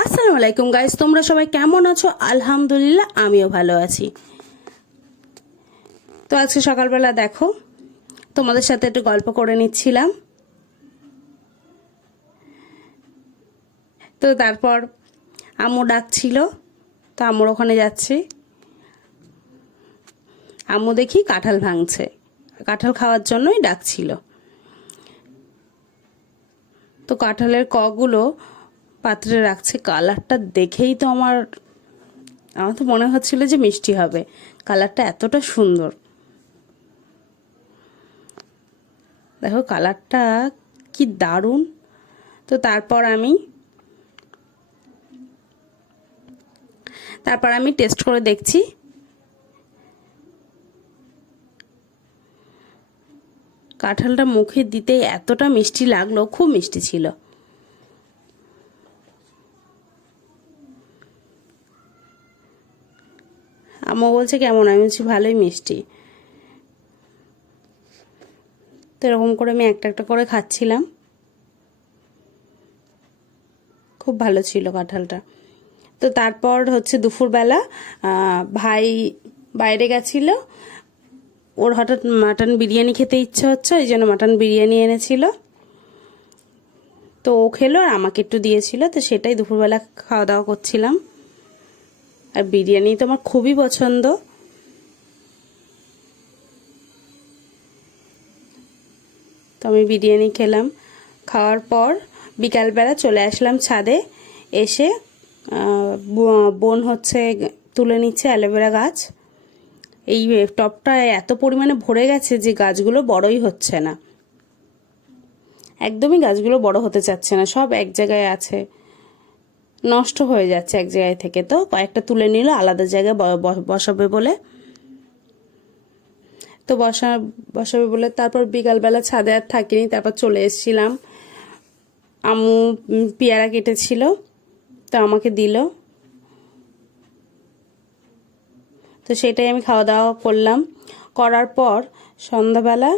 আসসালামু আলাইকুম গাইস, তোমরা সবাই কেমন আছো? আলহামদুলিল্লাহ আমিও ভালো আছি। তো আজকে সকালবেলা দেখো তোমাদের সাথে একটু গল্প করে নিচ্ছিলাম। তো তারপর আম্মু ডাকছিল, তো আম্মুর ওখানে যাচ্ছি। আম্মু দেখি কাঁঠাল ভাঙছে, কাঁঠাল খাওয়ার জন্যই ডাকছিল। তো কাঁঠালের কগুলো পাত্রে রাখছে, কালারটা দেখেই তো আমার তো মনে হচ্ছিল যে মিষ্টি হবে, কালারটা এতটা সুন্দর। দেখো কালারটা কি দারুণ। তো তারপর আমি টেস্ট করে দেখছি। কাঁঠালটা মুখে দিতেই এতটা মিষ্টি লাগলো, খুব মিষ্টি ছিল। আম্মু বলছে কেমন, আমি বলছি ভালোই মিষ্টি। তো এরকম করে আমি একটা একটা করে খাচ্ছিলাম, খুব ভালো ছিল কাঁঠালটা। তো তারপর হচ্ছে দুপুরবেলা ভাই বাইরে গেছিল, ওর হঠাৎ মাটন বিরিয়ানি খেতে ইচ্ছে হচ্ছে, ওই জন্য মাটন বিরিয়ানি এনেছিল। তো ও খেলো আর আমাকে একটু দিয়েছিল, তো সেটাই দুপুরবেলা খাওয়া দাওয়া করছিলাম। আর বিরিয়ানি তো আমার খুবই পছন্দ। তো আমি বিরিয়ানি খেলাম, খাওয়ার পর বিকালবেলা চলে আসলাম ছাদে। এসে বোন হচ্ছে তুলে নিচ্ছে অ্যালোভেরা গাছ। এই টবটা এত পরিমাণে ভরে গেছে যে গাছগুলো বড়ই হচ্ছে না, একদমই গাছগুলো বড় হতে চাচ্ছে না, সব এক জায়গায় আছে, নষ্ট হয়ে যাচ্ছে এক জায়গায় থেকে। তো কয়েকটা তুলে নিল আলাদা জায়গায় বসাবে বলে। তো বসাবে বলে তারপর বিকালবেলা ছাদে আর থাকিনি, তারপর চলে এসেছিলাম। আম্মু পেয়ারা কেটেছিল, তো আমাকে দিল, তো সেটাই আমি খাওয়া দাওয়া করলাম। করার পর সন্ধ্যাবেলা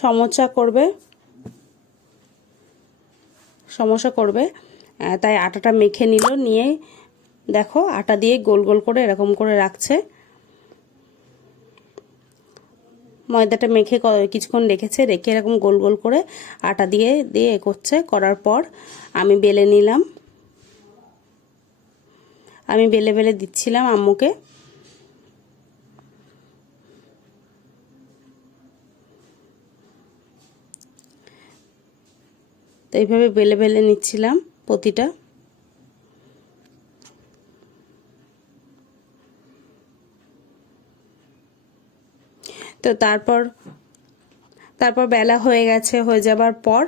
সমোসা করবে, তাই আটাটা মেখে নিল। নিয়ে দেখো আটা দিয়ে গোল গোল করে এরকম করে রাখছে। ময়দাটা মেখে কিছুক্ষণ রেখেছে, রেখে এরকম গোল গোল করে আটা দিয়ে দিয়ে করছে। করার পর আমি বেলে নিলাম, আমি বেলে বেলে দিচ্ছিলাম আম্মুকে। তো এইভাবে বেলে বেলে নিচ্ছিলাম প্রতিটা। তো তারপর বেলা হয়ে গেছে, হয়ে যাবার পর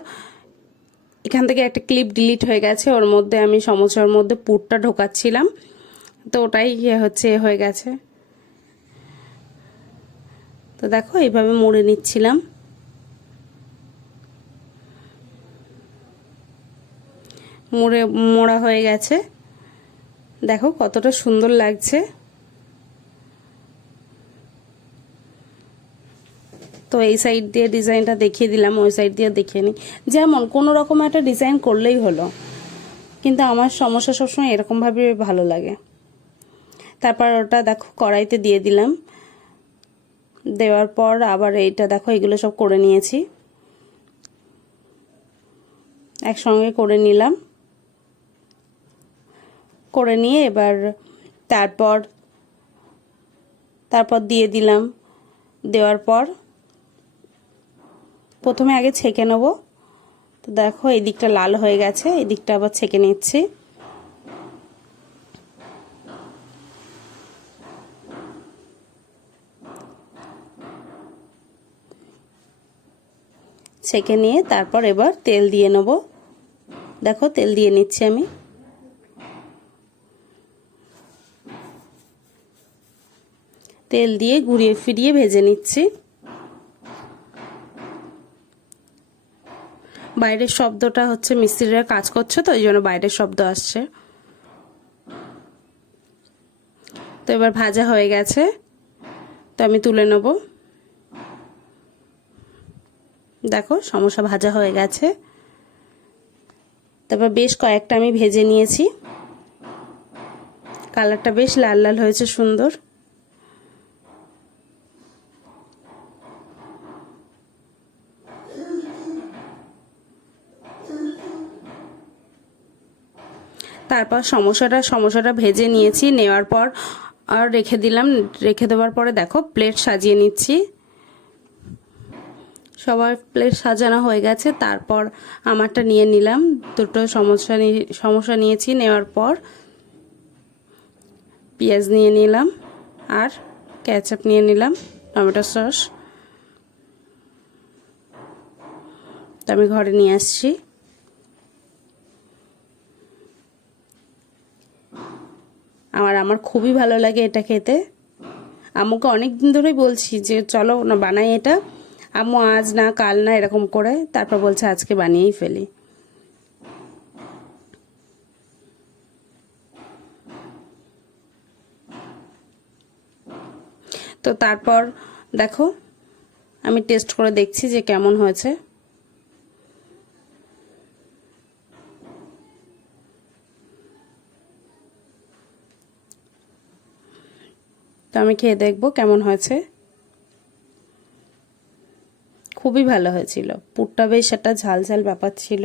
এখান থেকে একটা ক্লিপ ডিলিট হয়ে গেছে, ওর মধ্যে আমি সমোসার মধ্যে পুরটা ঢোকাচ্ছিলাম, তো ওটাই হয়ে গেছে। তো দেখো এইভাবে মুড়ে নিচ্ছিলাম, মোড়া হয়ে গেছে। দেখো কতটা সুন্দর লাগছে। তো এই সাইড দিয়ে ডিজাইনটা দেখিয়ে দিলাম, ওই সাইড দিয়ে দেখিয়ে নিই, যেমন কোনো রকম একটা ডিজাইন করলেই হলো, কিন্তু আমার সমস্যা সবসময় এরকমভাবে ভালো লাগে। তারপর ওটা দেখো কড়াইতে দিয়ে দিলাম, দেওয়ার পর আবার এইটা দেখো এগুলো সব করে নিয়েছি, একসঙ্গে করে নিলাম। করে নিয়ে এবার তারপর দিয়ে দিলাম। দেওয়ার পর প্রথমে আগে ছেঁকে নেব। তো দেখো এই দিকটা লাল হয়ে গেছে, এই দিকটা আবার ছেঁকে নিচ্ছি। ছেঁকে নিয়ে তারপর এবার তেল দিয়ে নেব। দেখো তেল দিয়ে নিচ্ছি আমি। তেল দিয়ে ঘুরিয়ে ফিরিয়ে ভেজে নিচ্ছি। বাইরের শব্দটা মিস্ত্রিরা কাজ করছে, তো ওই জন্য বাইরের শব্দ আসছে। তো এবার ভাজা হয়ে গেছে, তো আমি তুলে নেব। দেখো সমোসা ভাজা হয়ে গেছে। তারপর বেশ কয়েকটা আমি ভেজে নিয়েছি, কালারটা বেশ লাল লাল হয়েছে, সুন্দর। তারপর সমোসাটা ভেজে নিয়েছি, নেওয়ার পর আর রেখে দিলাম। রেখে দেওয়ার পরে দেখো প্লেট সাজিয়ে নিচ্ছি। সবার প্লেট সাজানো হয়ে গেছে, তারপর আমারটা নিয়ে নিলাম। দুটো সমোসা নিয়েছি, নেওয়ার পর পেঁয়াজ নিয়ে নিলাম আর কেচাপ নিয়ে নিলাম, টমেটো সস। তো আমি ঘরে নিয়ে আসছি। আমার খুবই ভালো লাগে এটা খেতে। আম্মুকে অনেক দিন ধরেই বলছি যে চলো না বানাই এটা, আম্মু আজ না কাল না এরকম করে, তারপর বলছে আজকে বানিয়েই ফেলি। তো তারপর দেখো আমি টেস্ট করে দেখছি যে কেমন হয়েছে। তো আমি খেয়ে দেখবো কেমন হয়েছে। খুবই ভালো হয়েছিল, পুরটা বেশ একটা ঝাল ঝাল ব্যাপার ছিল।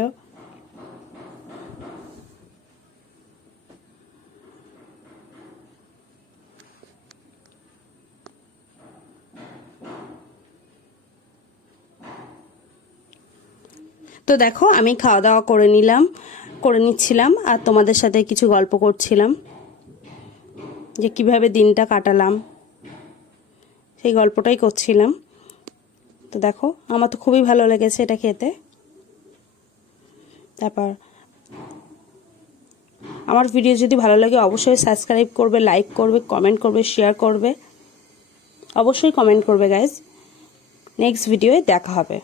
তো দেখো আমি খাওয়া দাওয়া করে নিচ্ছিলাম আর তোমাদের সাথে কিছু গল্প করছিলাম যে কিভাবে দিনটা কাটালাম, সেই গল্পটাই করছিলাম। তো দেখো আমার তো খুবই ভালো লেগেছে এটা খেতে। তারপর আমার ভিডিও যদি ভালো লাগে অবশ্যই সাবস্ক্রাইব করবে, লাইক করবে, কমেন্ট করবে, শেয়ার করবে। অবশ্যই কমেন্ট করবে গাইজ। নেক্সট ভিডিওয়ে দেখা হবে।